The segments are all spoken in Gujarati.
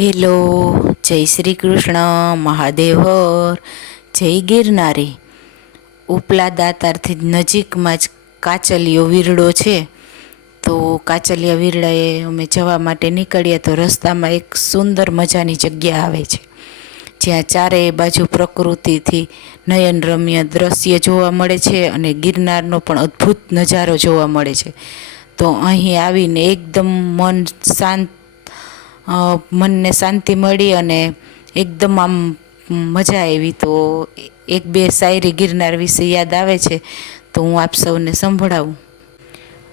હેલો, જય શ્રી કૃષ્ણ, મહાદેવ હર, જય ગિરનારી. ઉપલા દાતારથી નજીકમાં જ કાચલિયો વીરડો છે. તો કાચલિયા વીરડાએ અમે જવા માટે નીકળ્યા તો રસ્તામાં એક સુંદર મજાની જગ્યા આવે છે, જ્યાં ચારેય બાજુ પ્રકૃતિથી નયનરમ્ય દ્રશ્ય જોવા મળે છે અને ગિરનારનો પણ અદ્ભુત નજારો જોવા મળે છે. તો અહીં આવીને એકદમ મનને શાંતિ મળી અને એકદમ આમ મજા આવી. તો એક બે શાયરી ગિરનાર વિશે યાદ આવે છે, તો હું આપ સૌને સંભળાવું.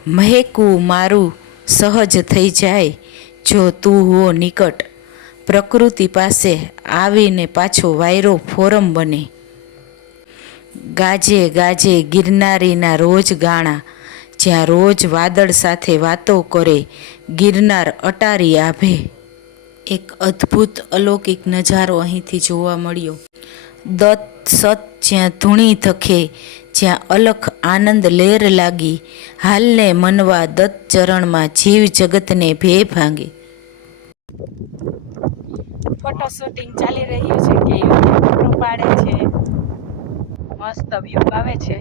મહેકવું મારું સહજ થઈ જાય જો તું હો નિકટ, પ્રકૃતિ પાસે આવીને પાછો વાયરો ફોરમ બને. ગાજે ગાજે ગિરનારીના રોજ ગાણા, જ્યાં રોજ વાદળ સાથે વાતો કરે ગિરનાર અટારી આભે. એક અદ્ભુત અલૌકિક નજારો અહીંથી જોવા મળ્યો. દત્ત સત જ્યાં ધૂણી ધખે, જ્યાં અલખ આનંદ લેર લાગી, હાલને મનવા દત્ત ચરણમાં જીવ જગતને ભે ભાંગે. ફોટો શૂટિંગ ચાલી રહ્યું છે કે ફોટો પાડે છે. મસ્ત વ્યૂ આવે છે.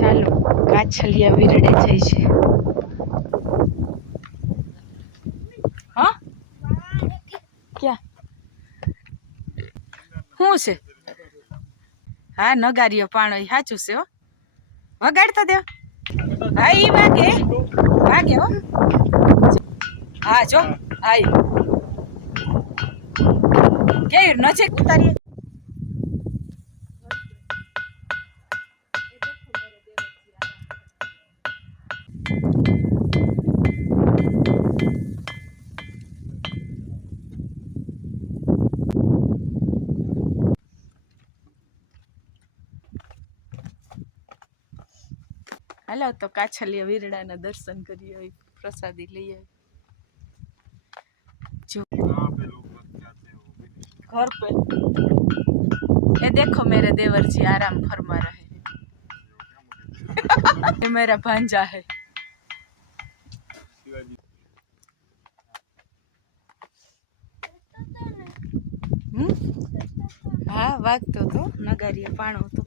ચાલો કાછલિયા વીરડે જઈ છે. હા ક્યાં શું છે? હા, નગારીઓ પાણો સાચું છે. હો, વગાડતા દેવ. હા, ઈ વાગે વાગે. હો, હા જો. હા, કેવી નજીક ઉતારીએ. હાલો તો કાછલિયા વીરડાના દર્શન કરી આવી, પ્રસાદી લઈ આવી. જો घर पे ये देखो मेरे देवर जी आराम फरमा रहे हैं. ये मेरा भांजा है. હા, વાગતો તો નગારીયો પાણો હતો.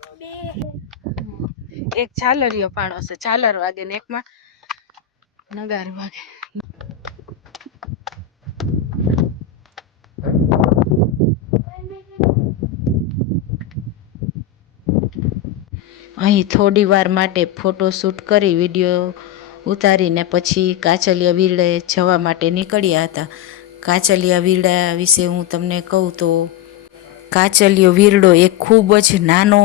એક ઝાલરિયો પાણો છે, ઝાલર વાગે ને એકમાં નગાર વાગે. અહીં થોડી વાર માટે ફોટોશૂટ કરી વિડીયો ઉતારીને પછી કાચલિયા વીરડાએ જવા માટે નીકળ્યા હતા. કાચલિયા વીરડા વિશે હું તમને કહું તો કાચલિયો વીરડો એ ખૂબ જ નાનો,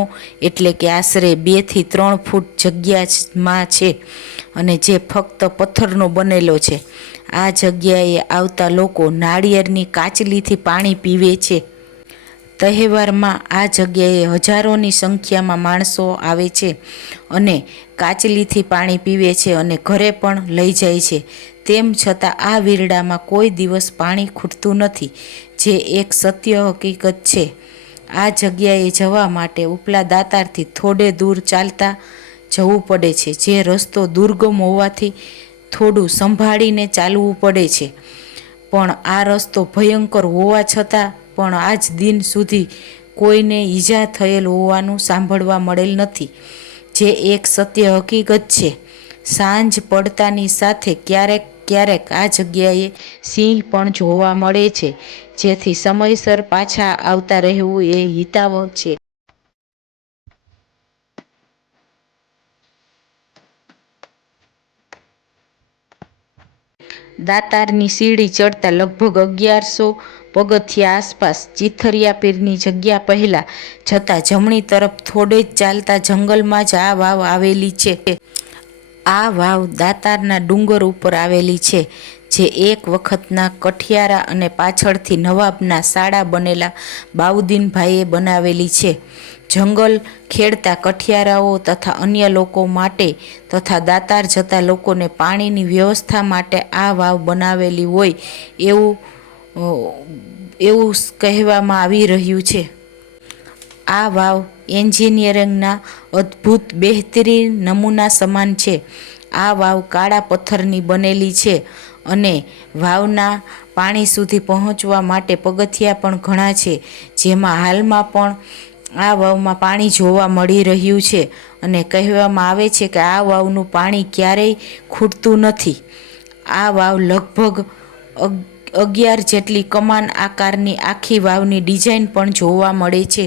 એટલે કે આશરે 2 થી 3 ફૂટ જગ્યામાં છે અને જે ફક્ત પથ્થરનો બનેલો છે. આ જગ્યાએ આવતા લોકો નાળિયેરની કાચલીથી પાણી પીવે છે. તહેવારમાં આ જગ્યાએ હજારોની સંખ્યામાં માણસો આવે છે અને કાચલીથી પાણી પીવે છે અને ઘરે પણ લઈ જાય છે. તેમ છતાં આ વીરડામાં કોઈ દિવસ પાણી ખૂટતું નથી, જે એક સત્ય હકીકત છે. આ જગ્યાએ જવા માટે ઉપલા દાતારથી થોડે દૂર ચાલતા જવું પડે છે, જે રસ્તો દુર્ગમ હોવાથી થોડું સંભાળીને ચાલવું પડે છે. પણ આ રસ્તો ભયંકર હોવા છતાં પણ આજ દિન સુધી કોઈને ઈજા થયેલ હોવાનું સાંભળવા મળેલ નથી, જે એક સત્ય હકીકત છે. સાંજ પડતાની સાથે ક્યારેક ક્યારેક આ જગ્યાએ સિંહ પણ જોવા મળે છે, જેથી સમયસર પાછા આવતા રહેવું એ હિતાવહ છે. દાતારની સીડી ચડતા લગભગ 1100 પગથિયા આસપાસ ચીથરિયા પીરની જગ્યા પહેલા જતા જમણી તરફ થોડે જ ચાલતા જંગલમાં જ આ વાવ આવેલી છે. આ વાવ દાતારના ડુંગર ઉપર આવેલી છે, જે એક વખતના કઠિયારા અને પાછળથી નવાબના સાડા બનેલા બાઉદ્દીનભાઈએ બનાવેલી છે. જંગલ ખેડતા કઠિયારાઓ તથા અન્ય લોકો માટે તથા દાતાર જતા લોકોને પાણીની વ્યવસ્થા માટે આ વાવ બનાવેલી હોય એવું કહેવામાં આવી રહ્યું છે. આ વાવ એન્જિનિયરિંગના અદ્ભુત બહેતરીન નમૂના સમાન છે. આ વાવ કાળા પથ્થરની બનેલી છે અને વાવના પાણી સુધી પહોંચવા માટે પગથિયા પણ ઘણા છે, જેમાં હાલમાં પણ આ વાવમાં પાણી જોવા મળી રહ્યું છે અને કહેવામાં આવે છે કે આ વાવનું પાણી ક્યારેય ખૂટતું નથી. આ વાવ લગભગ 11 જેટલી કમાન આકારની આખી વાવની ડિઝાઇન પણ જોવા મળે છે.